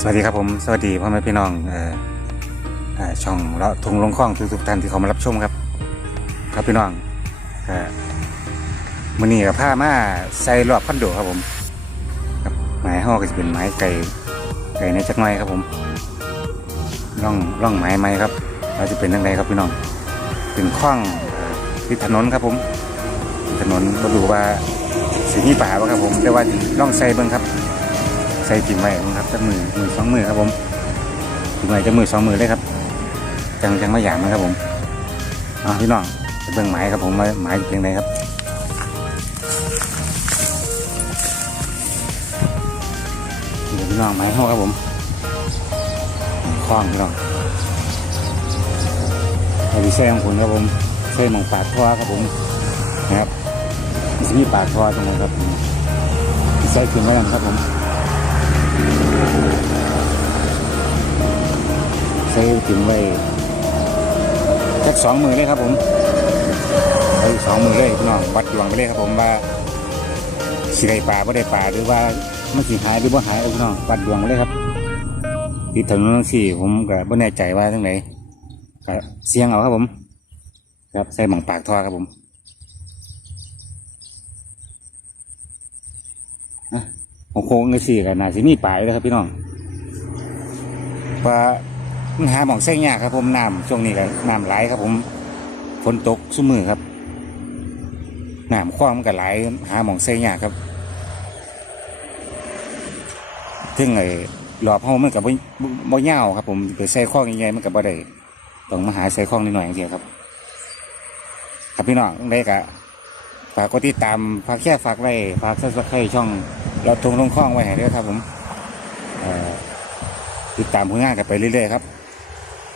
สวัสดีครับผมสวัสดีพ่อแม่พี่น้องเอ่อช่องเลาะทุงลงคล้องทุกๆท่านที่เขามารับชมครับ ครับพี่น้องเอ่อมือนี้กับผ้ามาใส่รอบคอนโดครับผมครับไม้ห่อก็จะเป็นไม้ไก่ไก่ในจักหน่อยครับผมร่องร่องไม้ไม้ครับเราจะเป็นยังไงครับพี่น้องเป็นคล้องที่ถนนครับผม ถนนก็ดูว่าสีนี้ป่าวะครับผมแต่ว่าร่องใส่เบิ้งครับ ใส่จิ้มไว้ครับจักมือมือสองมือครับผมจิ้มไว้จะมือสองมือเลยครับ จังจังไม่หยามนะครับผมอ่าพี่น้องเบิ่งหมายครับผมว่าหมายอยู่เพียงใดครับนี่พี่น้องหมายเท่าครับผมคล้องพี่น้องไอ้ดีเซ่ของคุณครับผมเซ่หมองปากท่อครับผมนะครับมันจะมีปากท่อตรงนี้ครับใส่ขึ้นไว้กันครับผม ใส่ถึงไว้สักสองมือเลยครับผมใส่สองมือเลยพี่น้องวัดดวงไปเลยครับผมว่าสิได้ป่าไม่ได้ป่าหรือว่ามันสิหายหรือว่าหายเอาพี่น้องวัดดวงไปเลยครับติดถนนสี่ผมก็ไม่แน่ใจว่าทั้งไหนก็เสียงเอาครับผม ครับใส่หม่องปากท่อครับผมโค้งๆก็สี่กันน่าสิมีป่าอยู่แล้วครับพี่น้องว่า หาหมองเส้นยากครับ ผมน้ำช่วงนี้ก็น้ำไหลครับผมฝนตกซุมือครับน้ำคว้างมันก็ไหลหาหมองเส้นยากครับถึงไอ้หลอบเฮามันกับบ่บ่าครับ ผมไปใส่ข้องใหญ่ๆมันกับบ่ได้ต้องมาหาใส่ข้องนิดหน่อยอย่างเดียวครับ ครับพี่น้องได้กะฝากกดติดตามฝากแค่ฝากไว้ฝากซับสไครช่องเราทงลงข้องไว้ให้ด้วยครับ ผมติดตามผลงานกันไปเรื่อยๆครับ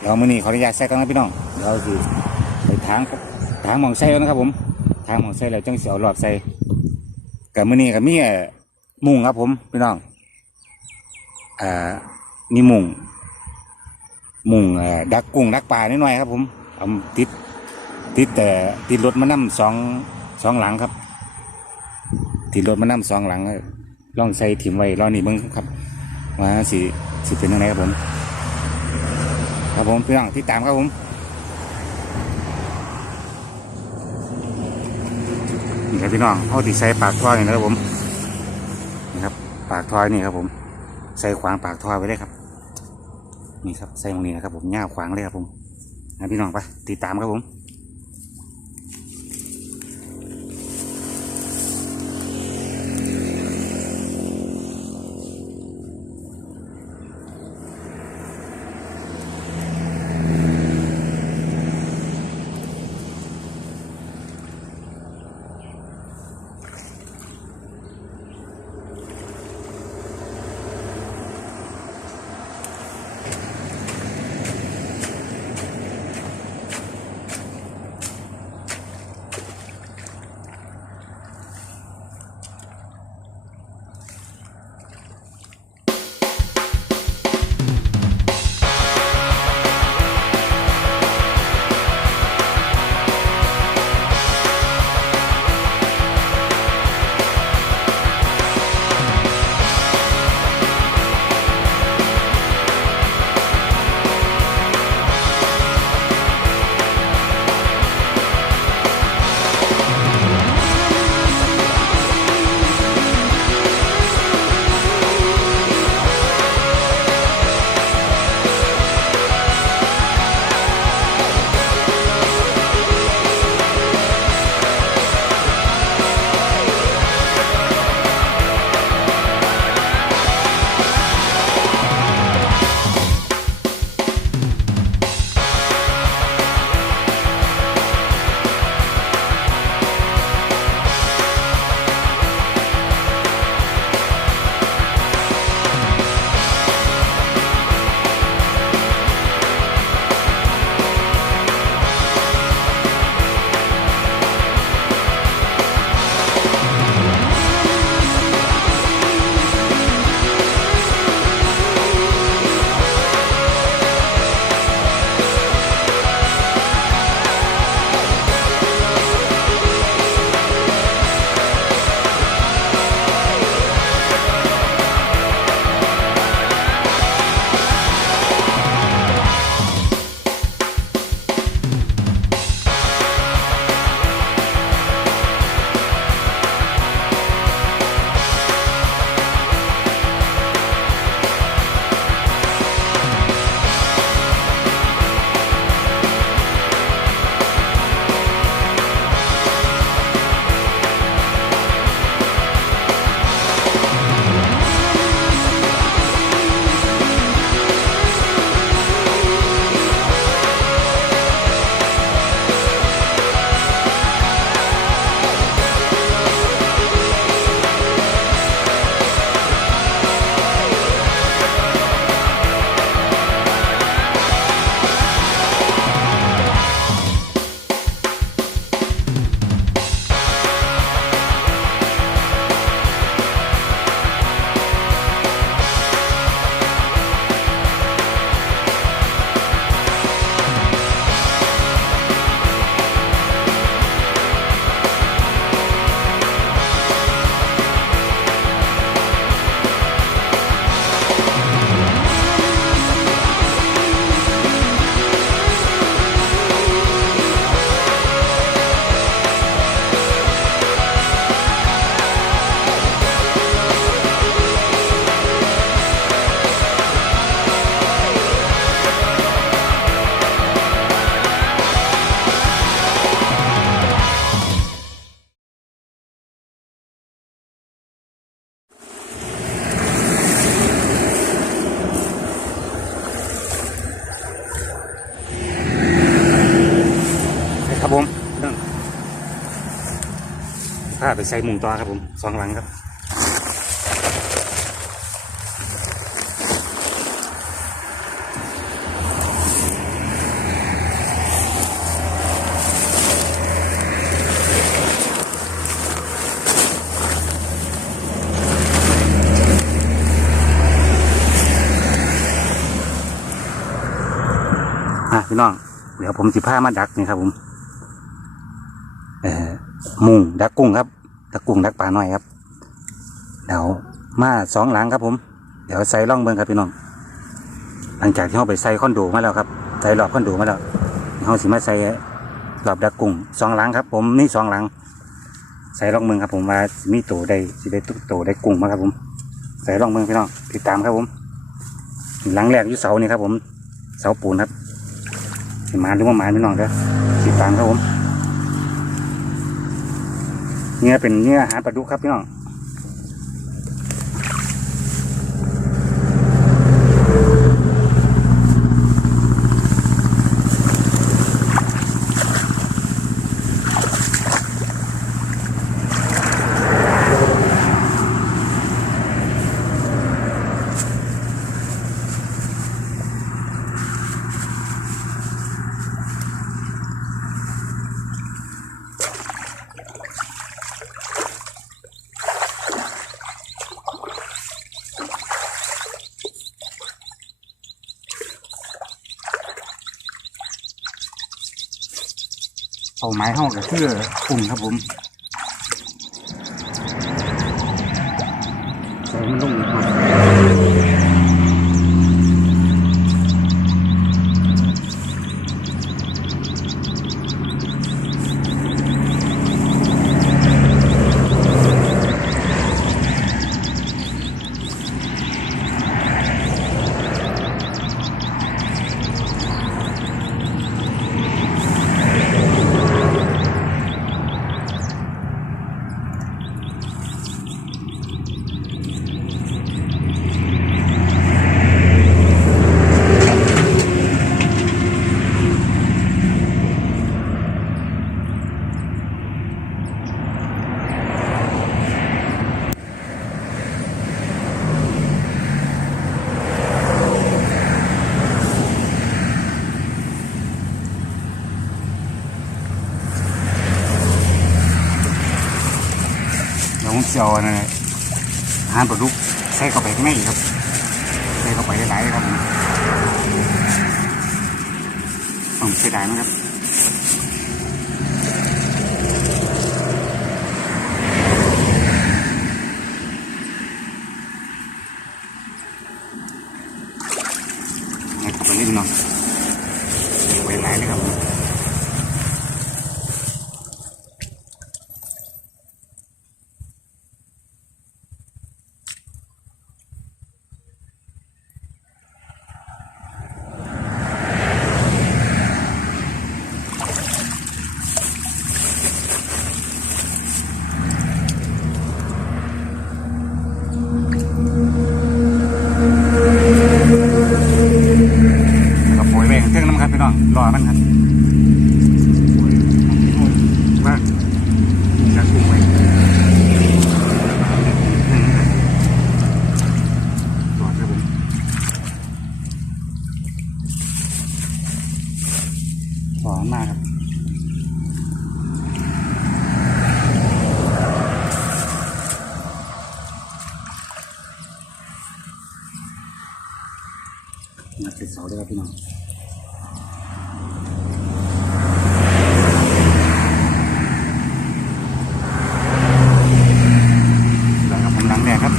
เรามื่อนี้ขออนุญาตแทรกกันนะพี่น้องเราสิไปทางทางหมองไส้แล้วนะครับ ผม ทางหมองไส้แล้วจังเสียวหลอดใส่กับมื่อนี้กับมีเอ่อมุงครับ ผมพี่น้องอ่ามีมุงมุงดักกุ้งดักปลานิดหน่อยครับ ผมเอาติดติดแต่ติดรถมานั่มสองสองหลังครับ ติดรถมานั่มสองหลังลองใส่ถิ่มไว้รอนี่เบิ้งครับว่าสิสิเป็นยังไงครับผม ครับผมพี่น้องที่ตามครับผมนี่ครับพี่น้องเขาติใส่ปากท่อนี่นะครับผมนี่ครับ ปากท่อนี่ครับผมใส่ขวางปากท่อไว้เลยครับ นี่ครับใส่ตรงนี้นะครับผมย่าขวางเลยครับผมนะพี่น้องไปติดตามครับผม ไปใส่มุงต่อครับผมสองหลังครับ่ะพี่น้องเดี๋ยวผมสิผ้ามาดักนี่ครับผม เอ่อมุงดักกุ้งครับ ดักกุ้งดักปลาหน่อยครับเดี๋ยวมาสองหลังครับผม เดี๋ยวใส่ร่องเบิงครับพี่น้อง หลังจากที่เราไปใส่คอนโดมาแล้วครับใส่รอบคอนโดมาแล้วเราสิมาใส่รอบดักกุ้งสองหลังครับ ผมนี่สองหลัง ใส่ร่องเบิงครับผมว่ามีโตได้สิได้ตุกโตได้กุ้งมาครับผม ใส่ร่องเบิงพี่น้องติดตามครับผมหลังแรกอยู่เสานี่ครับผมเสาปูนครับสิมาหรือว่าหมาพี่น้องเด้อติดตามครับผม เนี่ยเป็นเนื้ออาหารปลาดุกครับพี่น้อง เอาไม้ห้องกับเพื่อปุ่มครับผมาหารปลาดุกใส่เข้าไปข้างในครับใส่เข้าไปหลายๆครับผมต้องเสียดายนะครับ นี่เข้าไปนิดหน่อยไปหลายเลยครับผมกับโอยไปเครื่องน้ำครับพี่น้องรอมันครับโอ้ยโอ้ยมาจักกุ้งไว้จอดครับผม หอมมากครับมาติดเสาด้วยครับพี่น้องแล้วครับผมหลังแดงครับ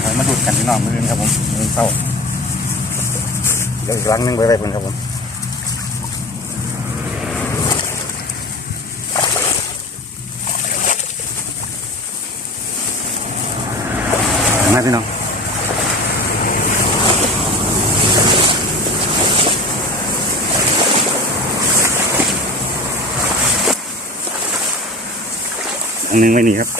ไปมาดูดกันพี่นองมือนครับผมมือเศร้า เดี๋ยวอีกลังนึงไปไว้บนครับผมมาพี่น้องอันนึงไว้นี่ครับ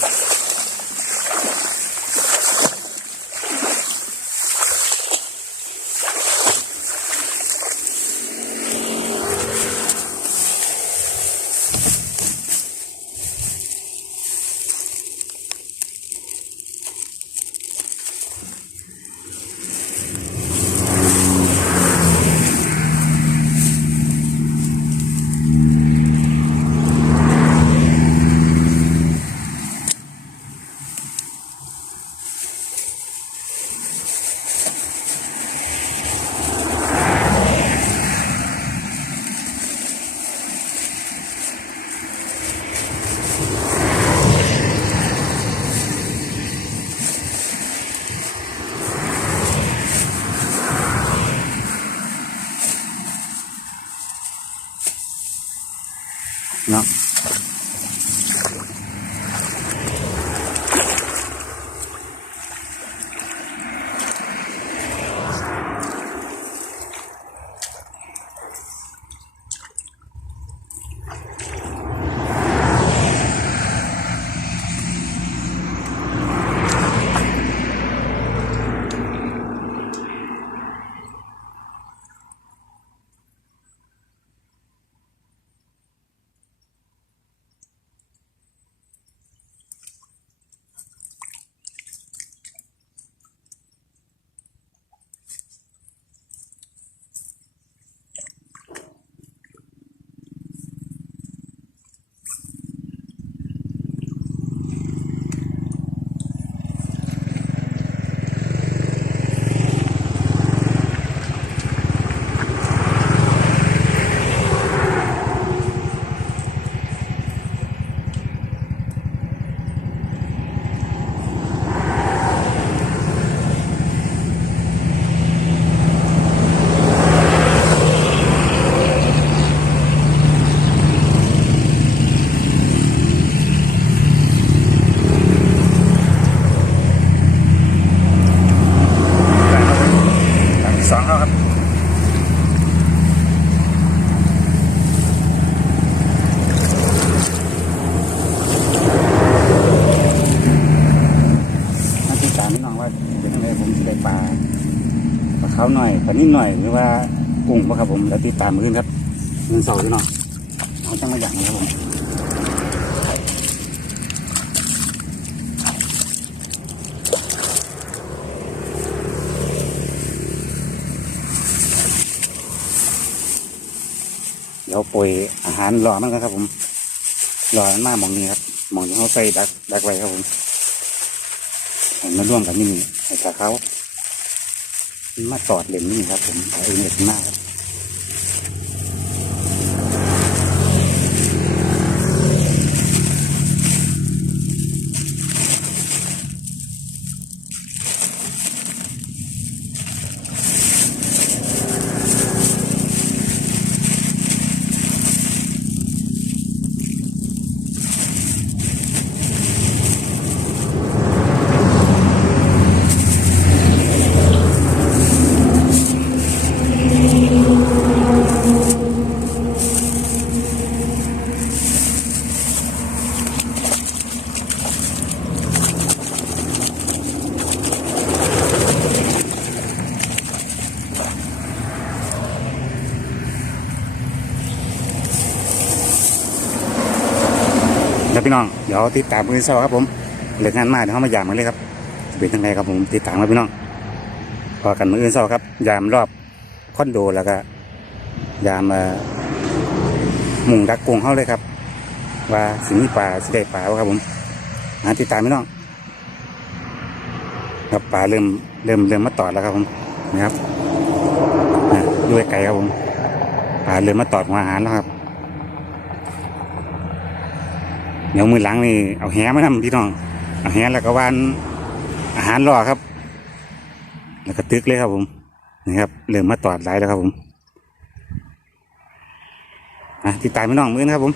น่อยปลานิ่มหน่อยหรือว่ากุ้งบ่ครับผมแล้วติดตามมือครับมือเสาร์พี่น้องเอาจังมาอย่างนี้ครับผมเดี๋ยวปล่อยอาหารรอมันกันครับผมรอมันมากมองนี้ครับมองที่เขาใส่ดักดักไว้ครับผมให้มาร่วมกันนี่ให้กับเขา มาสอดเลนนี่ครับผมเอาเองเล็กมาก พี่น้อง เดี๋ยวติดตามมือเช้าครับผมเหลิกงานมากเดี๋ยวเขามายามกันเลยครับเป็นยังไงครับผมติดตามครับพี่น้องพอกันมืออื่นเช้าครับ ยามรอบคอนโดแล้วก็ ยามเอ่อหมุงดักกรงเขาเลยครับ ว่าสิมีป่าสิได้ป่าครับผมหาติดตามพี่น้องครับป่าเริ่มเริ่มเริ่มมาตอดแล้วครับผมนะครับอยู่ไกลครับผมป่าเริ่มมาตอดหัวอาหารแล้วครับ เดี๋ยวมือหลังนี่เอาแหมานำพี่น้อง เอาแหแล้วก็วานอาหารรอครับ แล้วก็ตึกเลยครับผมนี่ครับเริ่มมาตอดหลแล้วครับผมอะติดตามพี่น้องมือนะครับผม